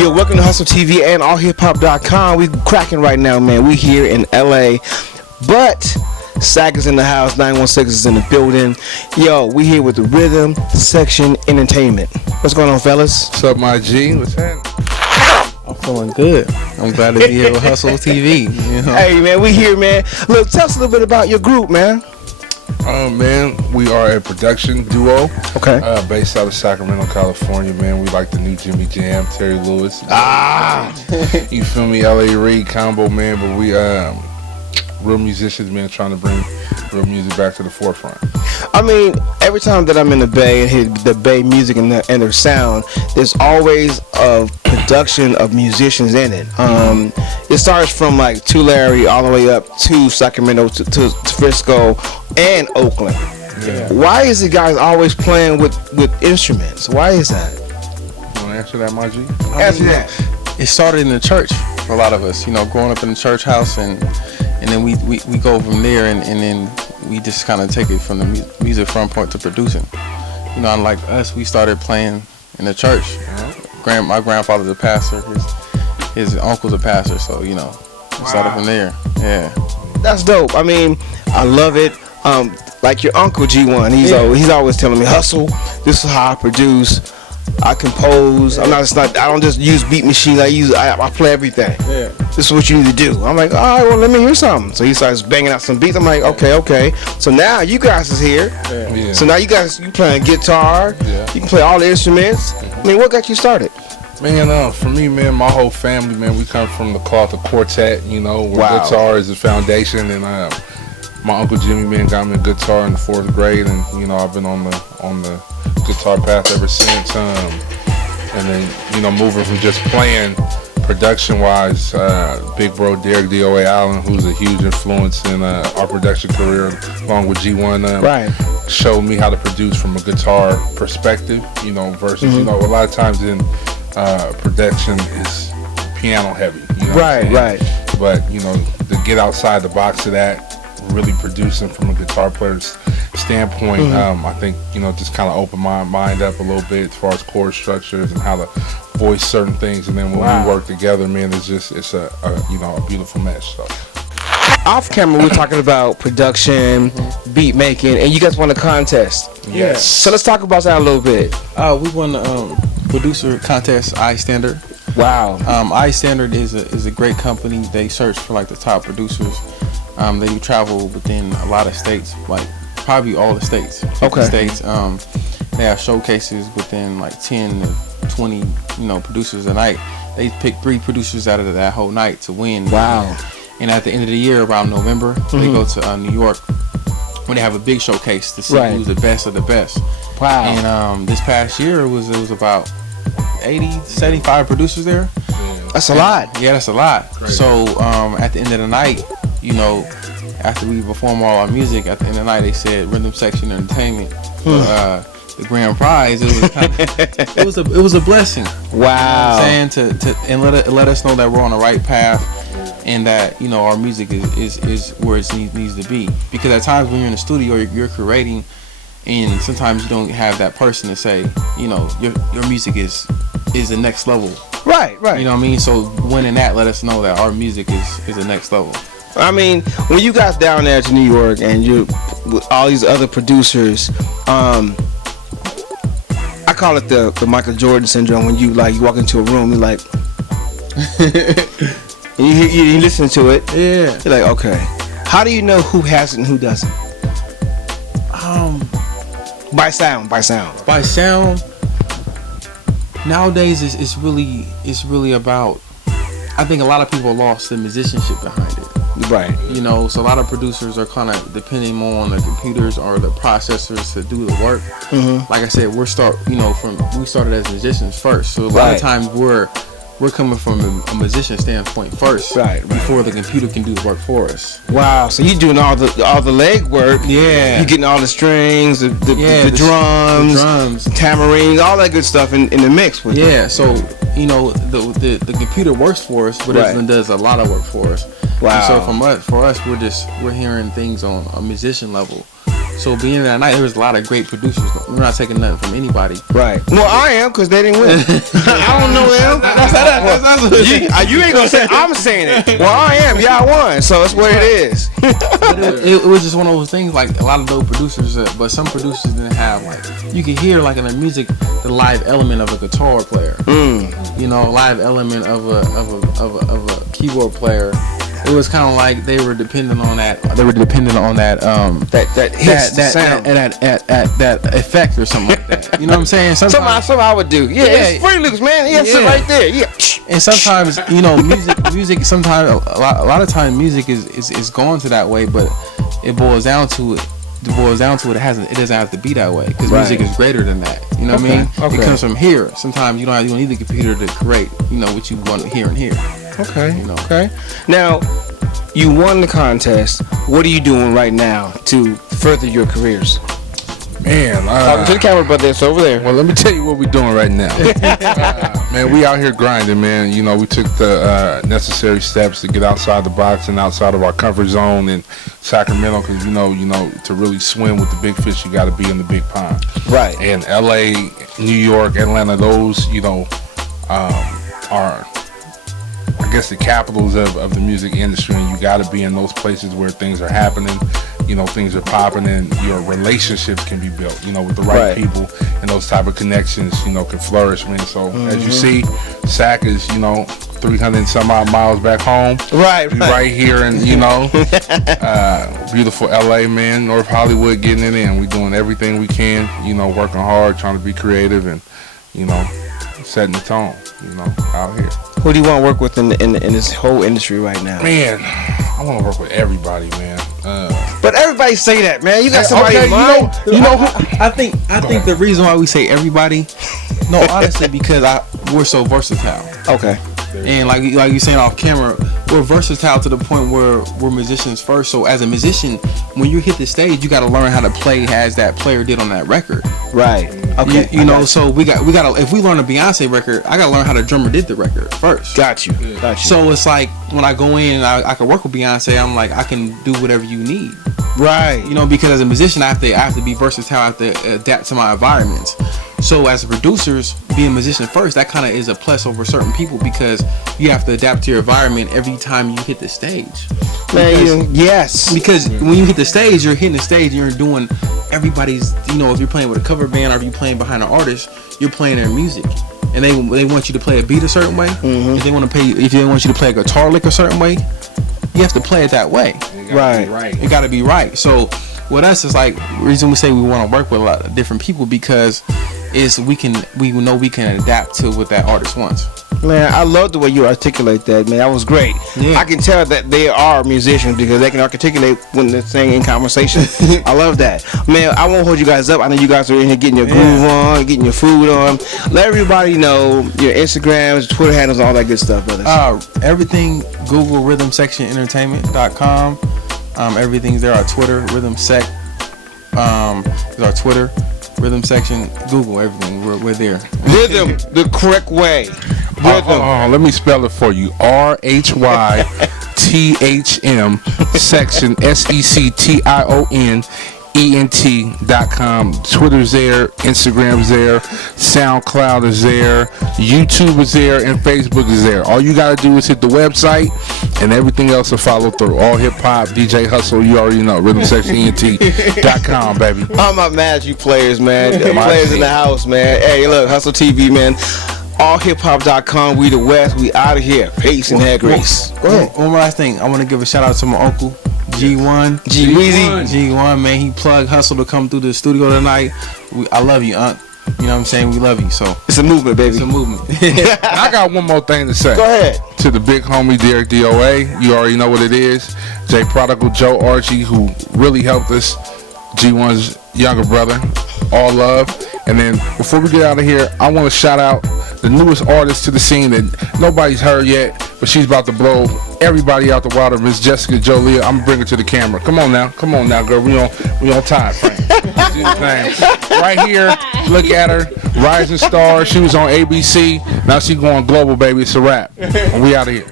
Yo, welcome to HustleTV and allhiphop.com. We cracking right now, man. We here in LA, but SAG is in the house, 916 is in the building. Yo, we here with the Rhythm Section Entertainment. What's going on, fellas? What's up, my G? What's happening? I'm feeling good. I'm glad to be here with HustleTV. You know? Hey, man, we here, man. Look, tell us a little bit about your group, man. Man, we are a production duo. Okay. Based out of Sacramento, California, man. We like the new Jimmy Jam, Terry Lewis. You feel me? L.A. Reid combo, man. But we real musicians, man, trying to bring real music back to the forefront. I mean, every time that I'm in the Bay and hear the Bay music and their sound, there's always a production of musicians in it. It starts from like Tulare all the way up to Sacramento to Frisco and Oakland. Yeah. Why is it guys always playing with instruments? Why is that? You want to answer that, my G? Answer that. It started in the church for a lot of us. You know, growing up in the church house, and then we go from there, and then we just kind of take it from the music front point to producing. You know, unlike us, we started playing in the church. My grandfather's a pastor. His uncle's a pastor, so you know, we started from there. Yeah, that's dope. I mean, I love it. Like your uncle G1, he's always telling me, hustle. This is how I produce. I compose. I don't just use beat machines. I play everything. Yeah. This is what you need to do. I'm like, all right, well, let me hear something. So he starts banging out some beats. I'm like, okay. So now you guys is here. Yeah. So now you playing guitar. Yeah. You can play all the instruments. I mean, what got you started? Man, for me, man, my whole family, man, we come from the cloth of quartet. You know, where guitar is the foundation, and my uncle Jimmy, man, got me a guitar in the 4th grade, and you know, I've been on the guitar path ever since. And then, you know, moving from just playing production-wise, big bro Derek DOA Allen, who's a huge influence in our production career, along with G1, showed me how to produce from a guitar perspective. You know, versus you know, a lot of times in production is piano heavy. You know right. But you know, to get outside the box of that, really producing from a guitar player's standpoint, I think, you know, just kind of open my mind up a little bit as far as chord structures and how to voice certain things, and then when we work together, man, it's a you know, a beautiful mesh. So off camera, we're talking about production, beat making, and you guys won a contest. Yes. So let's talk about that a little bit. We won the producer contest, iStandard. Wow. iStandard is a great company. They search for like the top producers. They travel within a lot of states, like probably all the states. 50 states. They have showcases within like 10 to 20, you know, producers a night. They pick 3 producers out of that whole night to win. Wow. And at the end of the year, around November, they go to New York when they have a big showcase to see who's the best of the best. Wow. And this past year, it was about 80, 75 producers there. That's a lot. Yeah, that's a lot. Crazy. So at the end of the night, you know, after we perform all our music, at the end of the night, they said Rhythm Section Entertainment for the grand prize. It was kind of, it was a blessing. Wow. You know what I'm saying? To let us know that we're on the right path, and that, you know, our music is where it needs to be. Because at times when you're in the studio, you're creating, and sometimes you don't have that person to say, you know, your music is the next level. Right. You know what I mean? So winning that let us know that our music is the next level. I mean, when you got down there to New York and you with all these other producers, I call it the Michael Jordan syndrome. When you walk into a room, you're like, and you listen to it. Yeah. You're like, okay, how do you know who has it and who doesn't? By sound. By sound. Nowadays, it's really about. I think a lot of people lost the musicianship behind it. Right. You know, so a lot of producers are kind of depending more on the computers or the processors to do the work. Like I said, we started as musicians first, so a lot of times we're coming from a musician standpoint first, before the computer can do the work for us. Wow. So you doing all the leg work? Yeah. You getting all the strings, the drums, tamarines, all that good stuff in the mix with it. So you know, the computer works for us, but it does a lot of work for us. Wow. And so for us, we're hearing things on a musician level. So being that night, there was a lot of great producers. We're not taking nothing from anybody. Right. Well, I am, because they didn't win. I don't know them. You ain't going to say I'm saying it. Well, I am. Y'all won. So that's what it is. It was just one of those things, like a lot of dope producers, but some producers didn't have, like, you could hear, like, in the music, the live element of a guitar player. You know, live element of a keyboard player. It was kind of like they were dependent on that. They were dependent on that sound, that effect or something like that. You know what I'm saying? Something I would do. Yeah, it's free loops, man. Yeah, sit right there. Yeah. And sometimes, you know, music. Sometimes a lot of time, music is going to that way, but it boils down to it. It doesn't have to be that way, because music is greater than that. You know what I mean? Okay. It comes from here. Sometimes you don't need the computer to create, you know, what you want to hear and hear. Okay. You know. Okay. Now, you won the contest. What are you doing right now to further your careers? Man, talking to the camera, brother. It's over there. Well, let me tell you what we're doing right now. Man, we out here grinding, man. You know, we took the necessary steps to get outside the box and outside of our comfort zone in Sacramento, because you know, to really swim with the big fish, you got to be in the big pond. Right. And LA, New York, Atlanta, those, you know, are, I guess, the capitals of the music industry, and you got to be in those places where things are happening. You know, things are popping, and your relationships can be built, you know, with the right people, and those type of connections, you know, can flourish, man. So as you see, Sac is, you know, 300 and some odd miles back home. Right here in, you know, beautiful LA, man, North Hollywood, getting it in. We doing everything we can, you know, working hard, trying to be creative, and, you know, setting the tone, you know, out here. Who do you want to work with in this whole industry right now? Man, I want to work with everybody, man. But everybody say that, man. You got somebody in mind? You know who? I think the reason why we say everybody, no, honestly, because we're so versatile. Okay. And like you saying off camera, we're versatile to the point where we're musicians first. So as a musician, when you hit the stage, you got to learn how to play as that player did on that record. Right. Okay. You know, so we got to, if we learn a Beyonce record, I got to learn how the drummer did the record first. Got you. So it's like when I go in and I can work with Beyonce, I'm like, I can do whatever you need. Right. You know, because as a musician, I have to be versatile. I have to adapt to my environments. So as producers, being a musician first, that kind of is a plus over certain people, because you have to adapt to your environment every time you hit the stage. Yes. Because when you hit the stage, you're hitting the stage and you're doing everybody's, you know, if you're playing with a cover band or if you're playing behind an artist, you're playing their music. And they want you to play a beat a certain way. If they want you to play a guitar lick a certain way, you have to play it that way. Right. It got to be right. So with us, it's like the reason we say we want to work with a lot of different people, because we know we can adapt to what that artist wants. Man, I love the way you articulate that, man. That was great. Yeah. I can tell that they are musicians because they can articulate when they're saying in conversation. I love that. Man, I won't hold you guys up. I know you guys are in here getting your groove on, getting your food on. Let everybody know your Instagrams, Twitter handles, all that good stuff, brothers. Everything, Google RhythmSectionEntertainment.com. Everything's there. Our Twitter, Rhythm Sec. Is our Twitter. Rhythm Section, Google, everything. We're there. Rhythm, the correct way. Rhythm. Let me spell it for you. RHYTHM section SECTIONENT.com. Twitter's there, Instagram's there, SoundCloud is there, YouTube is there, and Facebook is there. All you gotta do is hit the website, and everything else will follow through. All hip hop, DJ Hustle, you already know. Rhythm Section ENT.com, baby. I'm not mad at you players, man. Players in the house, man. Hey, look, HustleTV, man. allhiphop.com. We the West. We out of here. Peace and head grace. Go ahead. One last thing. I want to give a shout out to my uncle, G1. G1, man. He plugged Hustle to come through the studio tonight. I love you, Unc. You know what I'm saying? We love you. So it's a movement, baby. It's a movement. I got one more thing to say. Go ahead. To the big homie Derek DOA. You already know what it is. J Prodigal, Joe Archie, who really helped us. G1's younger brother. All love. And then before we get out of here, I want to shout out the newest artist to the scene that nobody's heard yet, but she's about to blow everybody out the water. Miss Jessica Jolia. I'm gonna bring her to the camera. Come on now, girl. We on time frame. Right here, look at her, rising star. She was on ABC. Now she going global, baby. It's a wrap. And we out of here.